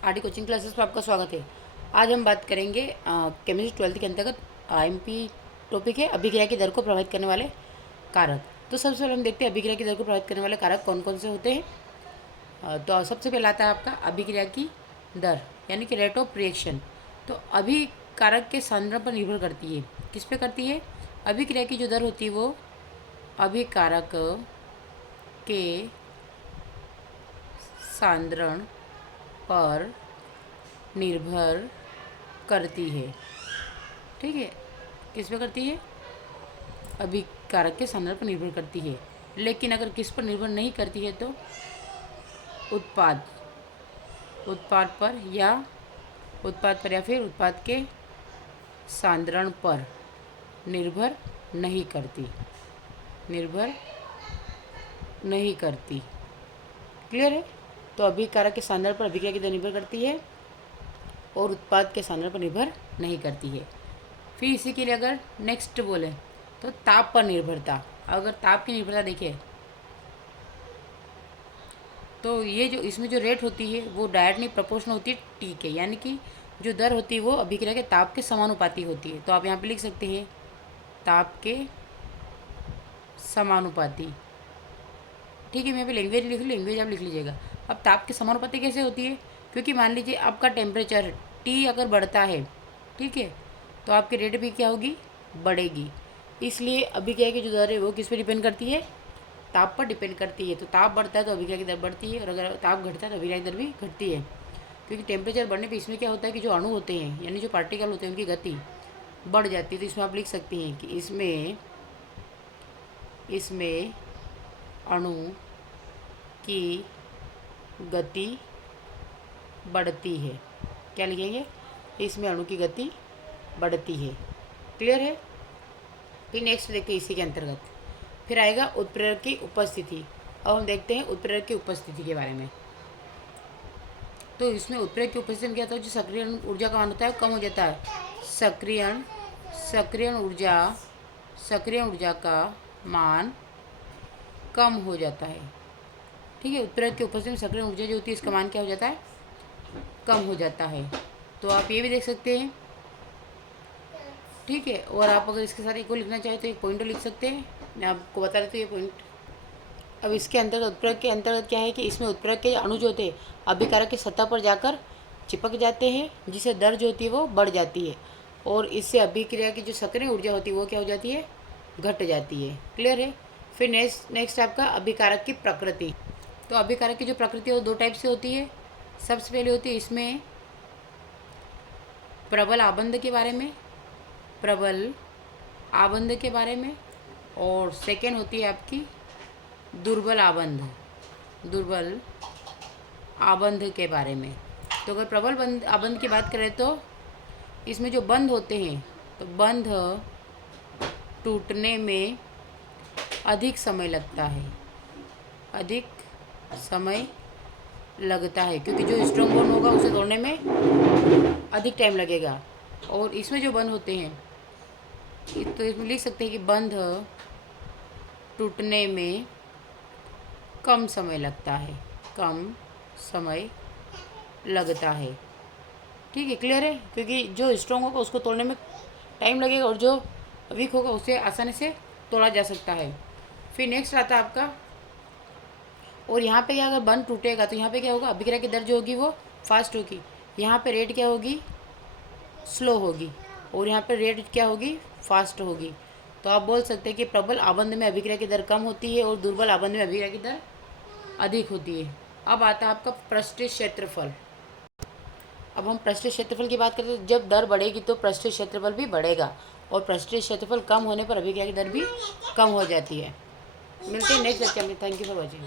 RD coaching classes पर आपका स्वागत है। आज हम बात करेंगे केमिस्ट्री 12th के अंतर्गत आईएमपी टॉपिक है अभिक्रिया की दर को प्रभावित करने वाले कारक। तो सबसे पहले हम देखते हैं अभिक्रिया की दर को प्रभावित करने वाले कारक कौन कौन से होते हैं। तो सबसे पहले आता है आपका अभिक्रिया की दर यानी कि रेट ऑफ रिएक्शन। तो अभिकारक के सांद्रण पर निर्भर करती है। किस पे करती है? अभिक्रिया की जो दर होती है वो अभिकारक के सांद्रण पर निर्भर करती है। ठीक है, किस पे करती है? अभिकारक के सांद्रण पर निर्भर करती है। लेकिन अगर किस पर निर्भर नहीं करती है तो उत्पाद पर या फिर उत्पाद के सांद्रण पर निर्भर नहीं करती। क्लियर है? तो अभिकारक के सांद्रण पर अभिक्रिया की दर निर्भर करती है और उत्पाद के सांद्रण पर निर्भर नहीं करती है। फिर इसी के लिए अगर नेक्स्ट बोले तो ताप पर निर्भरता। अगर ताप की निर्भरता देखें तो ये जो इसमें जो रेट होती है वो डायरेक्टली प्रोपोर्शनल होती है टी के, यानी कि जो दर होती है वो अभिक्रिया के ताप के समानुपाती होती है। तो आप यहाँ पे लिख सकते हैं ताप के समानुपाती। ठीक है, मैं अभी लैंग्वेज लिख लूँ, लैंग्वेज आप लिख लीजिएगा। अब ताप के समानुपाती कैसे होती है? क्योंकि मान लीजिए आपका टेम्परेचर टी अगर बढ़ता है, ठीक है, तो आपकी रेट भी क्या होगी? बढ़ेगी। इसलिए अभिक्रिया की जो दर है वो किस पे डिपेंड करती है? ताप पर डिपेंड करती है। तो ताप बढ़ता है तो अभिक्रिया की दर बढ़ती है, और अगर ताप घटता है तो अभिक्रिया की दर भी घटती है। क्योंकि टेम्परेचर बढ़ने पर इसमें क्या होता है कि जो अणु होते हैं यानी जो पार्टिकल होते हैं उनकी गति बढ़ जाती है। तो इसमें आप लिख सकते हैं कि इसमें अणु की गति बढ़ती है। क्या लिखेंगे? इसमें अणु की गति बढ़ती है। क्लियर है? फिर नेक्स्ट देखते हैं इसी के अंतर्गत फिर आएगा उत्प्रेरक की उपस्थिति। अब हम देखते हैं उत्प्रेरक की उपस्थिति के बारे में। तो इसमें उत्प्रेरक की उपस्थिति में क्या होता है? जो सक्रियण ऊर्जा का मान होता है कम हो जाता है। सक्रियण ऊर्जा का मान कम हो जाता है। ठीक है, उत्प्रेरक की उपस्थिति में सक्रियण ऊर्जा जो होती है इसका मान क्या हो जाता है? कम हो जाता है। तो आप ये भी देख सकते हैं। ठीक है, और आप अगर इसके साथ एक को लिखना चाहें तो एक पॉइंटर लिख सकते हैं। मैं आपको बता देती हूँ ये पॉइंट। अब इसके अंतर्गत उत्प्रेरक के अंतर्गत क्या है कि इसमें उत्प्रेरक के अणु जो होते हैं अभिकारक की सतह पर जाकर चिपक जाते हैं, जिससे दर जो होती है वो बढ़ जाती है, और इससे अभिक्रिया की जो सक्रिय ऊर्जा होती है वो क्या हो जाती है? घट जाती है। क्लियर है? फिर नेक्स्ट आपका अभिकारक की प्रकृति। तो अभिकारक की जो प्रकृति है वो दो टाइप से होती है। सबसे पहले होती है इसमें प्रबल आबंध के बारे में, और सेकेंड होती है आपकी दुर्बल आबंध के बारे में। तो अगर प्रबल आबंध की बात करें तो इसमें जो बंध होते हैं तो बंध टूटने में अधिक समय लगता है, क्योंकि जो स्ट्रॉन्ग बॉन्ड होगा उसे तोड़ने में अधिक टाइम लगेगा। और इसमें जो बंध होते हैं तो इसमें लिख सकते हैं कि बंध टूटने में कम समय लगता है। ठीक है, क्लियर है? क्योंकि जो स्ट्रॉन्ग होगा उसको तोड़ने में टाइम लगेगा और जो वीक होगा उसे आसानी से तोड़ा जा सकता है। फिर नेक्स्ट आता है आपका, और यहाँ पे क्या, अगर बंध टूटेगा तो यहाँ पे क्या होगा? अभिक्रिया की दर जो होगी वो फास्ट होगी, यहाँ पे रेट क्या होगी? स्लो होगी, और यहाँ पे रेट क्या होगी? फास्ट होगी। तो आप बोल सकते हैं कि प्रबल आबंध में अभिक्रिया की दर कम होती है और दुर्बल आबंध में अभिक्रिया की दर अधिक होती है। अब आता है आपका पृष्ठीय क्षेत्रफल। अब हम पृष्ठीय क्षेत्रफल की बात करते हैं। जब दर बढ़ेगी तो पृष्ठीय क्षेत्रफल भी बढ़ेगा, और पृष्ठीय क्षेत्रफल कम होने पर अभिक्रिया की दर भी कम हो जाती है। मिलते हैं नेक्स्ट लेक्चर में। Thank you for watching.